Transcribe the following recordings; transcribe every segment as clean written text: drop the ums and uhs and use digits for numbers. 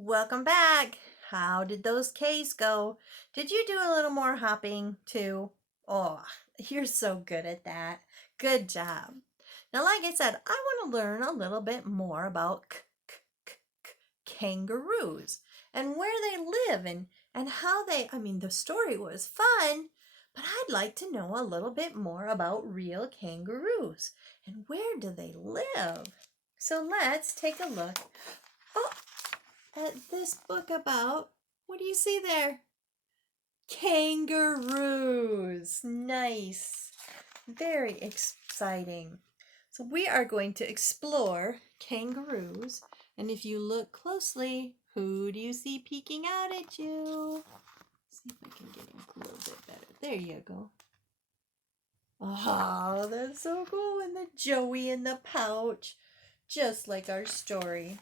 Welcome back. How did those K's go? Did you do a little more hopping too? Oh, you're so good at that. Good job. Now, like I said, I want to learn a little bit more about kangaroos and where they live and how the story was fun, but I'd like to know a little bit more about real kangaroos and where do they live. So let's take a look. Oh, at this book about, what do you see there? Kangaroos. Nice. Very exciting. So we are going to explore kangaroos. And if you look closely, who do you see peeking out at you? See if I can get him a little bit better. There you go. Oh, that's so cool. And the Joey in the pouch. Just like our story.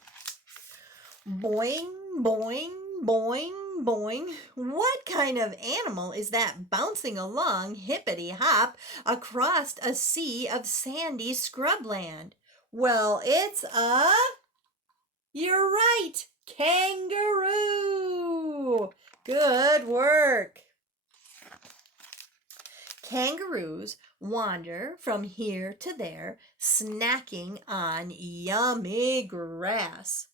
Boing, boing, boing, boing. What kind of animal is that bouncing along hippity hop across a sea of sandy scrubland? Well, you're right, kangaroo. Good work. Kangaroos wander from here to there, snacking on yummy grass.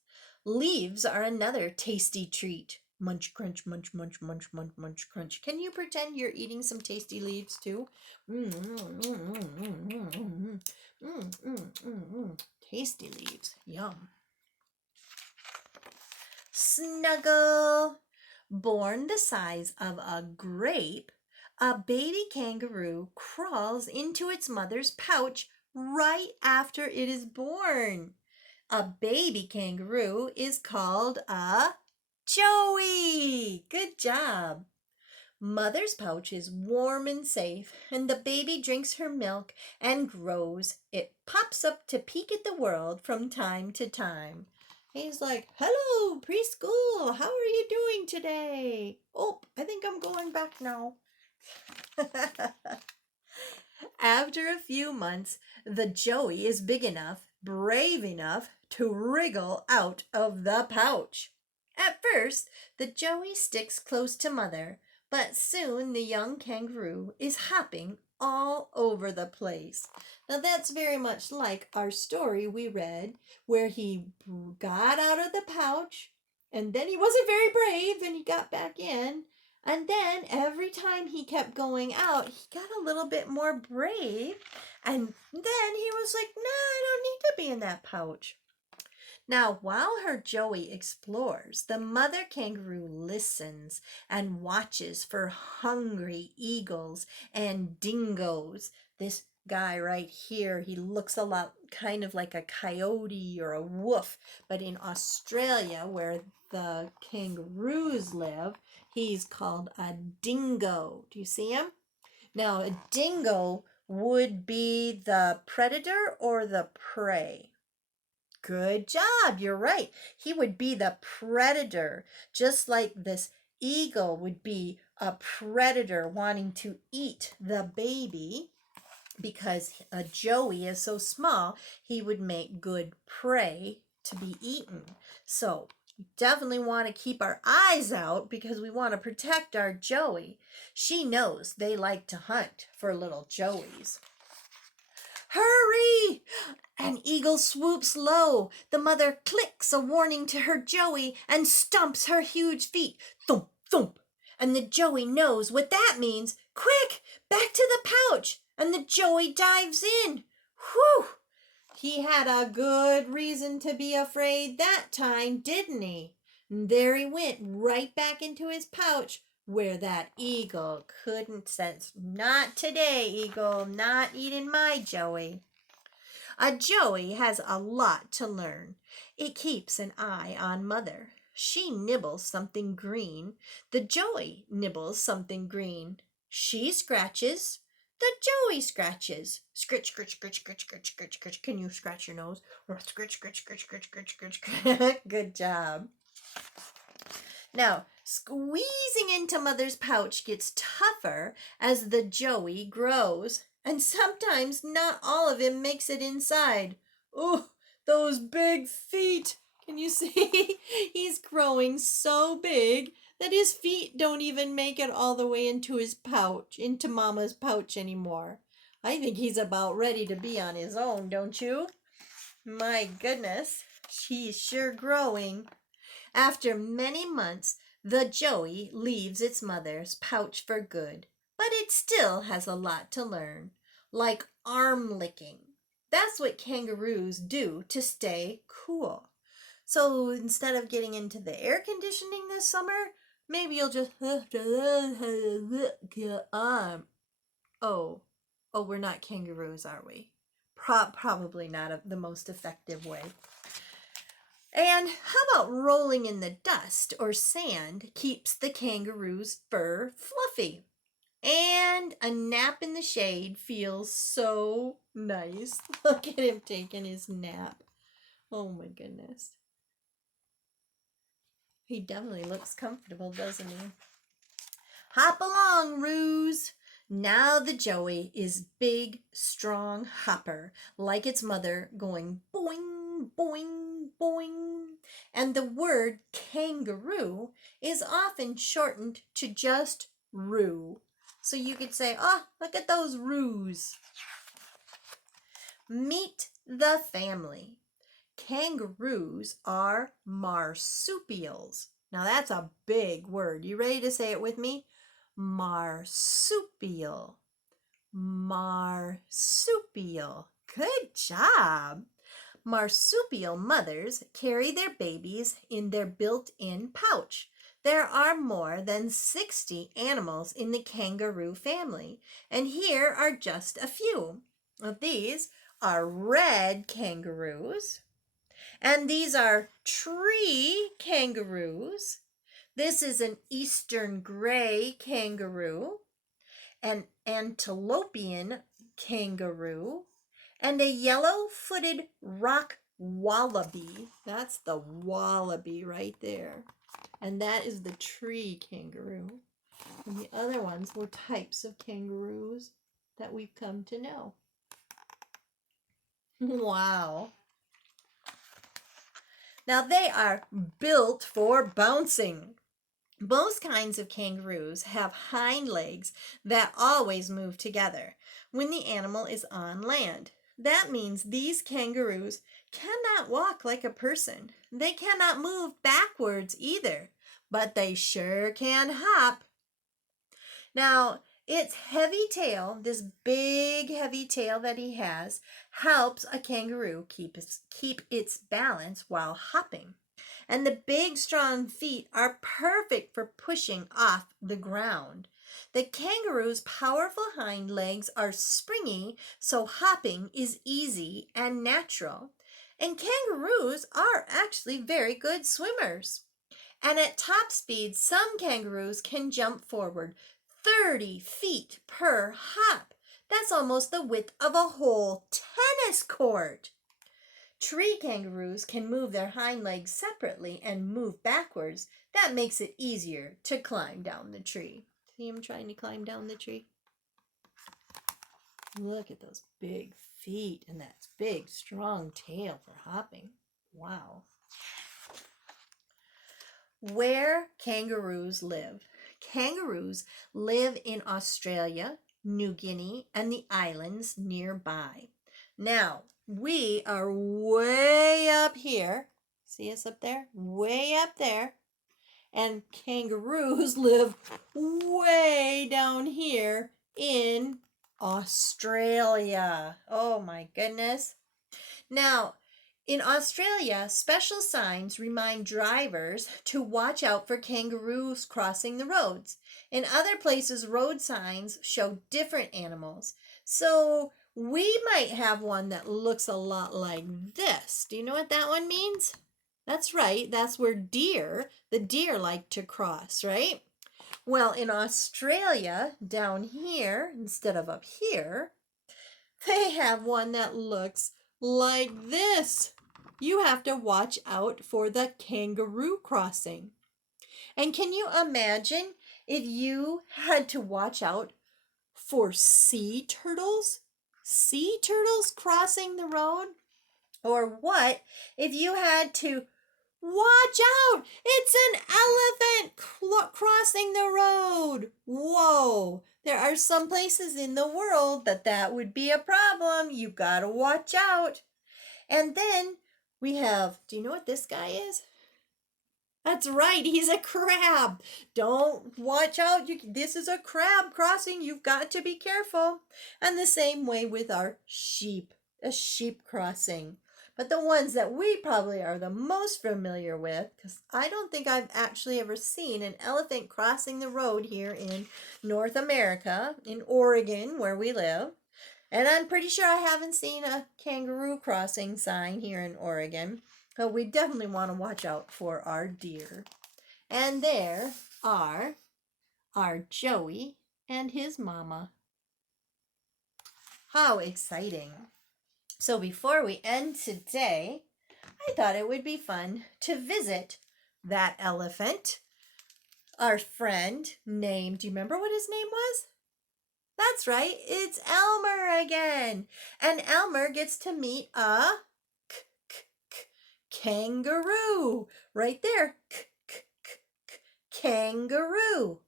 Leaves are another tasty treat. Munch, crunch, munch, munch, munch, munch, munch, crunch. Can you pretend you're eating some tasty leaves too? Tasty leaves. Yum. Snuggle. Born the size of a grape, a baby kangaroo crawls into its mother's pouch right after it is born. A baby kangaroo is called a Joey. Good job. Mother's pouch is warm and safe, and the baby drinks her milk and grows. It pops up to peek at the world from time to time. He's like, hello, preschool. How are you doing today? Oh, I think I'm going back now. After a few months, the Joey is big enough, brave enough to wriggle out of the pouch. At first, the Joey sticks close to mother, but soon the young kangaroo is hopping all over the place. Now, that's very much like our story we read, where he got out of the pouch and then he wasn't very brave and he got back in. And then every time he kept going out, he got a little bit more brave. And then he was like, no, I don't need to be in that pouch. Now, while her Joey explores, the mother kangaroo listens and watches for hungry eagles and dingoes. This guy right here, he looks a lot kind of like a coyote or a wolf, but in Australia, where the kangaroos live, he's called a dingo. Do you see him? Now, a dingo would be the predator or the prey. Good job. You're right. He would be the predator, just like this eagle would be a predator wanting to eat the baby. Because a Joey is so small, he would make good prey to be eaten. So, definitely want to keep our eyes out because we want to protect our Joey. She knows they like to hunt for little Joeys. Hurry! An eagle swoops low. The mother clicks a warning to her Joey and stumps her huge feet. Thump, thump. And the Joey knows what that means. Quick, back to the pouch. And the Joey dives in. Whew! He had a good reason to be afraid that time, didn't he? And there he went right back into his pouch where that eagle couldn't sense. Not today, eagle. Not eating my Joey. A Joey has a lot to learn. It keeps an eye on mother. She nibbles something green. The Joey nibbles something green. She scratches. The Joey scratches. Scritch, scritch, scritch, scritch, scritch, scritch, scritch. Can you scratch your nose? Scritch, scritch, scritch, scritch, scritch, scritch. Good job. Now, squeezing into mother's pouch gets tougher as the Joey grows, and sometimes not all of him makes it inside. Oh, those big feet! Can you see? He's growing so big that his feet don't even make it all the way into his pouch, into Mama's pouch anymore. I think he's about ready to be on his own, don't you? My goodness, he's sure growing. After many months, the Joey leaves its mother's pouch for good, but it still has a lot to learn, like arm licking. That's what kangaroos do to stay cool. So instead of getting into the air conditioning this summer, maybe you'll just have to learn how to lick your arm. Oh, we're not kangaroos, are we? Probably not the most effective way. And how about rolling in the dust or sand keeps the kangaroo's fur fluffy? And a nap in the shade feels so nice. Look at him taking his nap. Oh my goodness. He definitely looks comfortable, doesn't he? Hop along, Roos. Now the Joey is big, strong hopper, like its mother, going boing, boing, boing. And the word kangaroo is often shortened to just roo. So you could say, oh, look at those roos. Meet the family. Kangaroos are marsupials. Now that's a big word. You ready to say it with me? Marsupial. Marsupial. Good job. Marsupial mothers carry their babies in their built-in pouch. There are more than 60 animals in the kangaroo family, and here are just a few. Of these are red kangaroos, and these are tree kangaroos. This is an eastern gray kangaroo, an antilopian kangaroo, and a yellow-footed rock wallaby. That's the wallaby right there. And that is the tree kangaroo. And the other ones were types of kangaroos that we've come to know. Wow. Now they are built for bouncing. Most kinds of kangaroos have hind legs that always move together when the animal is on land. That means these kangaroos cannot walk like a person. They cannot move backwards either, but they sure can hop. Now, its heavy tail, this big heavy tail that he has, helps a kangaroo keep its balance while hopping. And the big strong feet are perfect for pushing off the ground. The kangaroo's powerful hind legs are springy, so hopping is easy and natural. And kangaroos are actually very good swimmers. And at top speed, some kangaroos can jump forward 30 feet per hop. That's almost the width of a whole tennis court. Tree kangaroos can move their hind legs separately and move backwards. That makes it easier to climb down the tree. See him trying to climb down the tree? Look at those big feet and that big, strong tail for hopping. Wow. Where kangaroos live. Kangaroos live in Australia, New Guinea, and the islands nearby. Now, we are way up here. See us up there? Way up there. And kangaroos live way down here in Australia. Oh my goodness. Now, in Australia, special signs remind drivers to watch out for kangaroos crossing the roads. In other places, road signs show different animals. So we might have one that looks a lot like this. Do you know what that one means? That's right. That's where the deer like to cross, right? Well, in Australia, down here, instead of up here, they have one that looks like this. You have to watch out for the kangaroo crossing. And can you imagine if you had to watch out for sea turtles? Sea turtles crossing the road? Or what if you had to Watch out! It's an elephant crossing the road! Whoa! There are some places in the world that would be a problem. You gotta watch out. And then we have, do you know what this guy is? That's right, he's a crab. Don't watch out. This is a crab crossing. You've got to be careful. And the same way with our sheep, a sheep crossing. But the ones that we probably are the most familiar with, because I don't think I've actually ever seen an elephant crossing the road here in North America, in Oregon, where we live. And I'm pretty sure I haven't seen a kangaroo crossing sign here in Oregon. But we definitely want to watch out for our deer. And there are our Joey and his mama. How exciting. So before we end today, I thought it would be fun to visit that elephant. Our friend named, do you remember what his name was? That's right, it's Elmer again. And Elmer gets to meet a kangaroo. Right there. Kangaroo.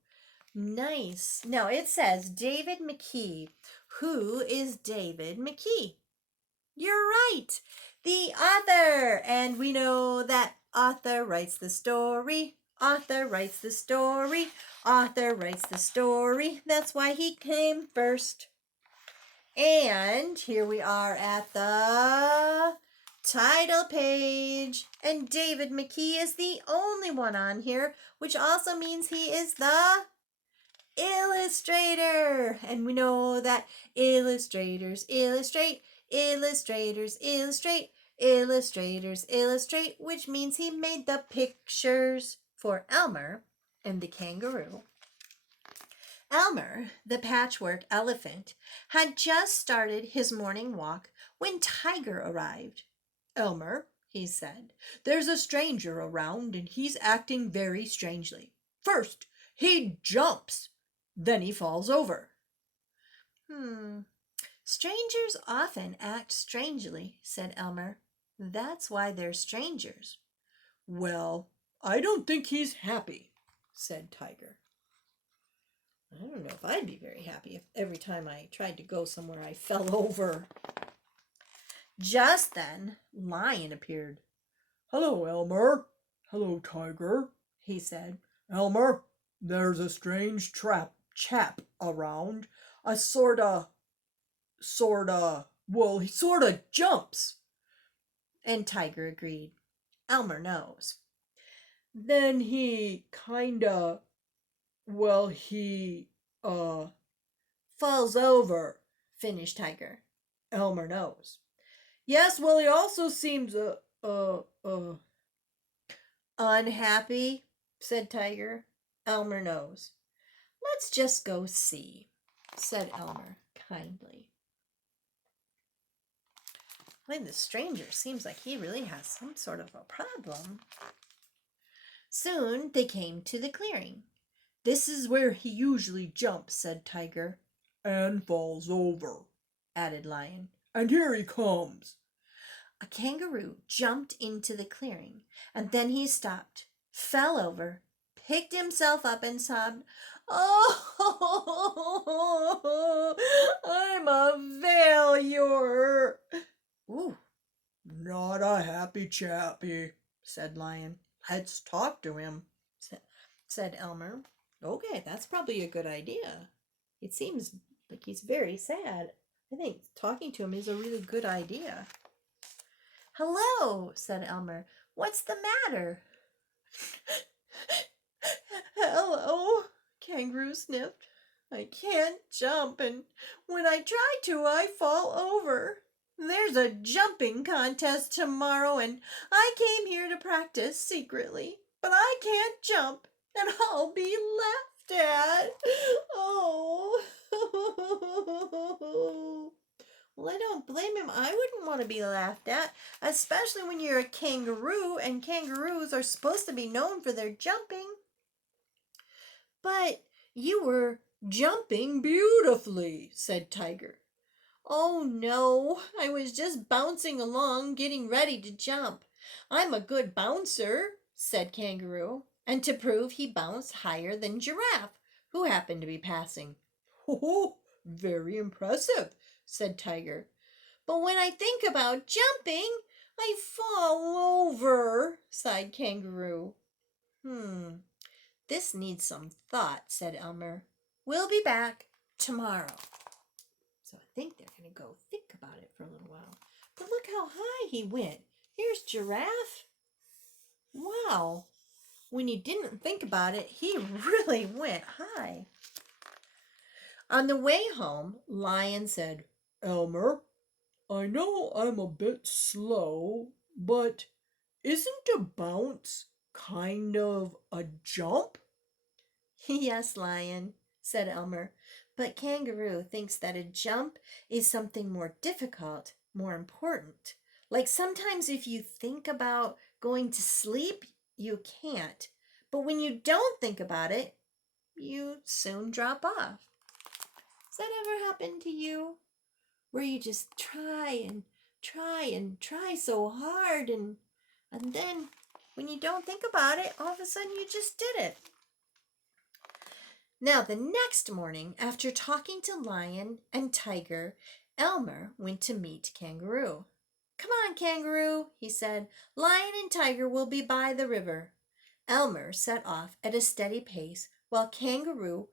Nice. Now it says David McKee. Who is David McKee? You're right. The author. And we know that author writes the story. Author writes the story. Author writes the story. That's why he came first. And here we are at the title page. And David McKee is the only one on here, which also means he is the illustrator. And we know that illustrators illustrate, illustrators illustrate, illustrators illustrate, which means he made the pictures for Elmer and the kangaroo. Elmer, the patchwork elephant, had just started his morning walk when Tiger arrived. Elmer, he said, there's a stranger around and he's acting very strangely. First, he jumps, then he falls over. Strangers often act strangely, said Elmer. That's why they're strangers. Well, I don't think he's happy, said Tiger. I don't know if I'd be very happy if every time I tried to go somewhere I fell over. Just then, Lion appeared. Hello, Elmer. Hello, Tiger, he said. Elmer, there's a strange chap around. He sorta jumps. And Tiger agreed. Elmer knows. Then he falls over, finished Tiger. Elmer knows. Yes, well, he also seems unhappy, said Tiger. Elmer knows. Let's just go see, said Elmer kindly. I think the stranger seems like he really has some sort of a problem. Soon they came to the clearing. This is where he usually jumps, said Tiger. And falls over, added Lion. And here he comes. A kangaroo jumped into the clearing, and then he stopped, fell over, picked himself up, and sobbed, Oh, I'm a failure. Ooh, not a happy chappy, said Lion. Let's talk to him, said Elmer. Okay, that's probably a good idea. It seems like he's very sad. I think talking to him is a really good idea. Hello, said Elmer. What's the matter? Hello, Kangaroo sniffed. I can't jump, and when I try to, I fall over. There's a jumping contest tomorrow, and I came here to practice secretly, but I can't jump, and I'll be laughed at. Oh. Well, I don't blame him. I wouldn't want to be laughed at, especially when you're a kangaroo, and kangaroos are supposed to be known for their jumping. But you were jumping beautifully, said Tiger. Oh no, I was just bouncing along, getting ready to jump. I'm a good bouncer, said Kangaroo, and to prove he bounced higher than Giraffe, who happened to be passing. Oh, very impressive, said Tiger. But when I think about jumping, I fall over, sighed Kangaroo. This needs some thought, said Elmer. We'll be back tomorrow. So I think they're going to go think about it for a little while. But look how high he went. Here's Giraffe. Wow. When you didn't think about it, he really went high. On the way home, Lion said, Elmer, I know I'm a bit slow, but isn't a bounce kind of a jump? Yes, Lion, said Elmer, but Kangaroo thinks that a jump is something more difficult, more important. Like sometimes if you think about going to sleep, you can't. But when you don't think about it, you soon drop off. Has that ever happened to you? Where you just try and try so hard and then when you don't think about it, all of a sudden you just did it. Now, the next morning, after talking to Lion and Tiger, Elmer went to meet Kangaroo. Come on, Kangaroo, he said. Lion and Tiger will be by the river. Elmer set off at a steady pace while Kangaroo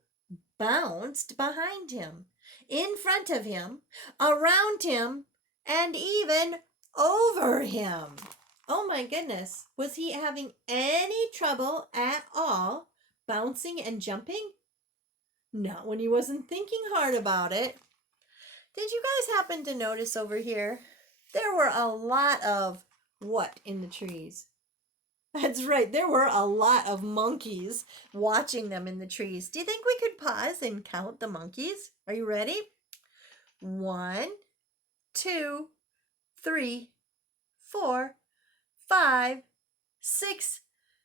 bounced behind him, in front of him, around him, and even over him. Oh my goodness, was he having any trouble at all bouncing and jumping? Not when he wasn't thinking hard about it. Did you guys happen to notice over here? There were a lot of what in the trees? That's right, there were a lot of monkeys watching them in the trees. Do you think we could pause and count the monkeys? Are you ready? 1, 2, 3, 4, 5, 6,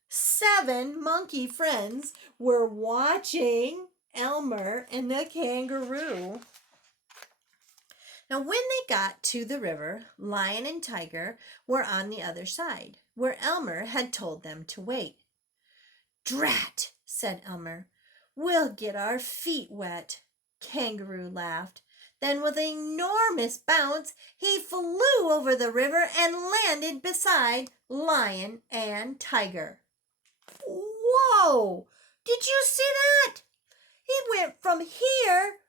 7 monkey friends were watching Elmer and the kangaroo. Now, when they got to the river, Lion and Tiger were on the other side, where Elmer had told them to wait. Drat, said Elmer. We'll get our feet wet. Kangaroo laughed. Then with an enormous bounce, he flew over the river and landed beside Lion and Tiger. Whoa! Did you see that? He went from here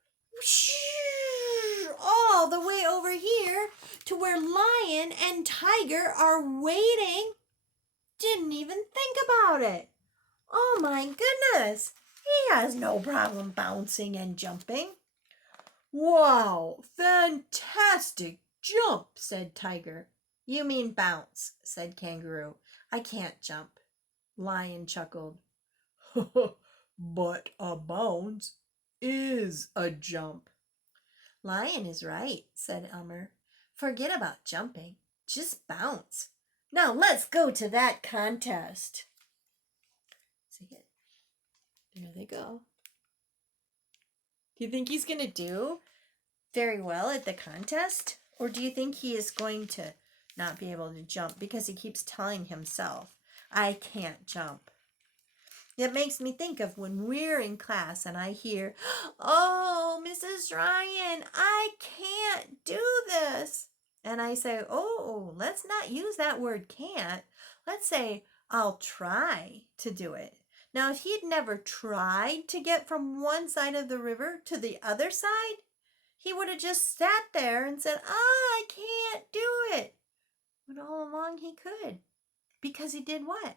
all the way over here to where Lion and Tiger are waiting. Didn't even think about it. Oh my goodness. He has no problem bouncing and jumping. Wow, fantastic jump, said Tiger. You mean bounce, said Kangaroo. I can't jump. Lion chuckled. But a bounce is a jump. Lion is right, said Elmer. Forget about jumping. Just bounce. Now let's go to that contest. See it? There they go. Do you think he's going to do very well at the contest? Or do you think he is going to not be able to jump because he keeps telling himself, I can't jump? It makes me think of when we're in class and I hear, oh, Mrs. Ryan, I can't do this. And I say, oh, let's not use that word can't. Let's say, I'll try to do it. Now, if he'd never tried to get from one side of the river to the other side, he would have just sat there and said, I can't do it. But all along he could, because he did what?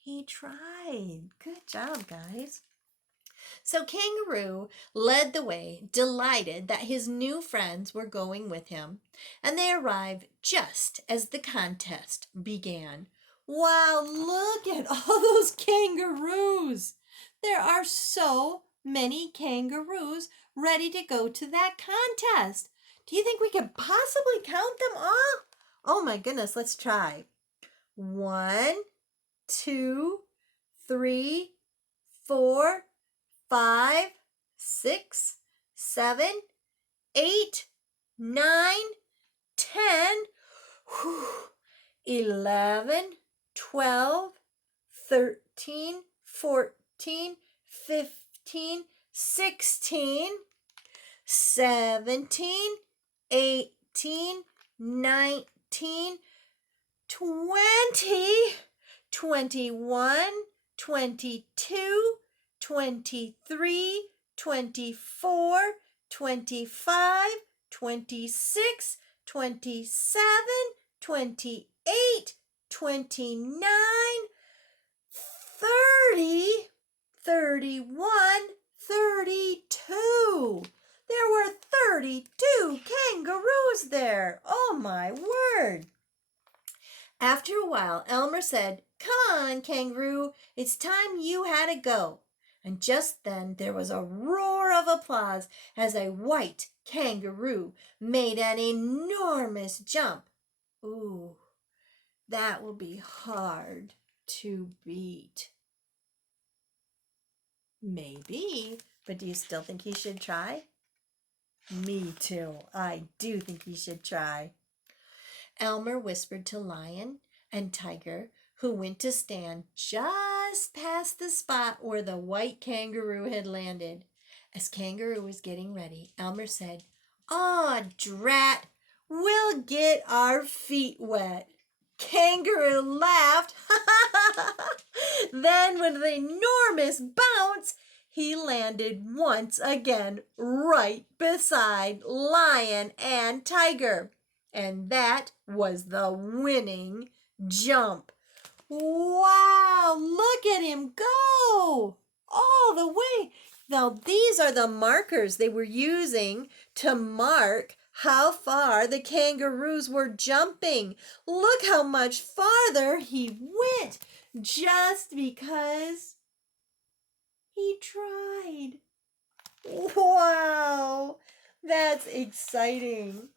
He tried. Good job, guys. So Kangaroo led the way, delighted that his new friends were going with him, and they arrived just as the contest began. Wow, look at all those kangaroos! There are so many kangaroos ready to go to that contest. Do you think we could possibly count them all? Oh my goodness, let's try. 1, 2, 3, 4, 5, 6, 7, 8, 9, 10, 11, 11, 12, 13, 14, 15, 16, 17, 18, 19, 20, 21, 22, 23, 24, 25, 26, 27, 28, 29, 30, 31, 32. There were 32 kangaroos there. Oh my word. After a while, Elmer said, "Come on, kangaroo, it's time you had to go." And just then there was a roar of applause as a white kangaroo made an enormous jump. Ooh, that will be hard to beat. Maybe, but do you still think he should try? Me too. I do think he should try. Elmer whispered to Lion and Tiger, who went to stand just past the spot where the white kangaroo had landed. As Kangaroo was getting ready, Elmer said, "Aw, drat, we'll get our feet wet." Kangaroo laughed. Then, with an enormous bounce, he landed once again right beside Lion and Tiger. And that was the winning jump. Wow, look at him go all the way. Now, these are the markers they were using to mark how far the kangaroos were jumping. Look how much farther he went just because he tried. Wow, that's exciting.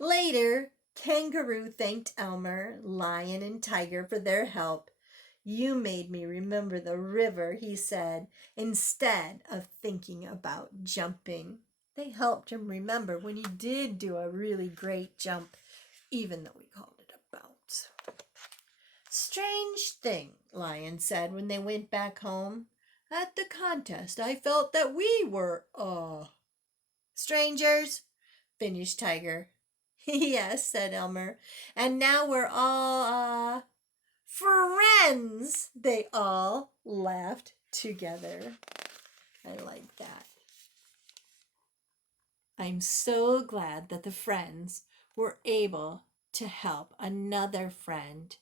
Later, Kangaroo thanked Elmer, Lion, and Tiger for their help. "You made me remember the river," he said, instead of thinking about jumping. They helped him remember when he did do a really great jump, even though we called it a bounce. "Strange thing," Lion said when they went back home. "At the contest, I felt that we were, strangers," finished Tiger. "Yes," said Elmer, "and now we're all, friends." They all laughed together. I like that. I'm so glad that the friends were able to help another friend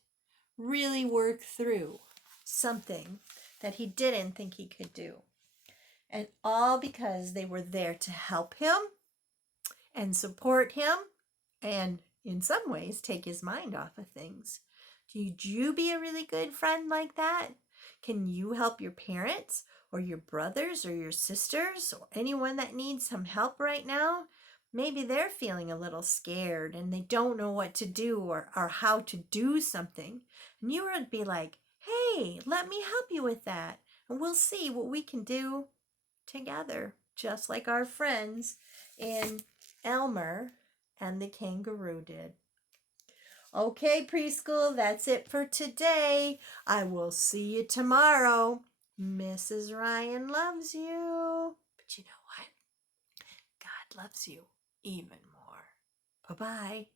really work through something that he didn't think he could do. And all because they were there to help him and support him and in some ways take his mind off of things. Could you be a really good friend like that? Can you help your parents or your brothers or your sisters or anyone that needs some help right now? Maybe they're feeling a little scared and they don't know what to do or how to do something. And you would be like, "Hey, let me help you with that. And we'll see what we can do together," just like our friends in Elmer and the kangaroo did. Okay, preschool, that's it for today. I will see you tomorrow. Mrs. Ryan loves you. But you know what? God loves you even more. Bye-bye.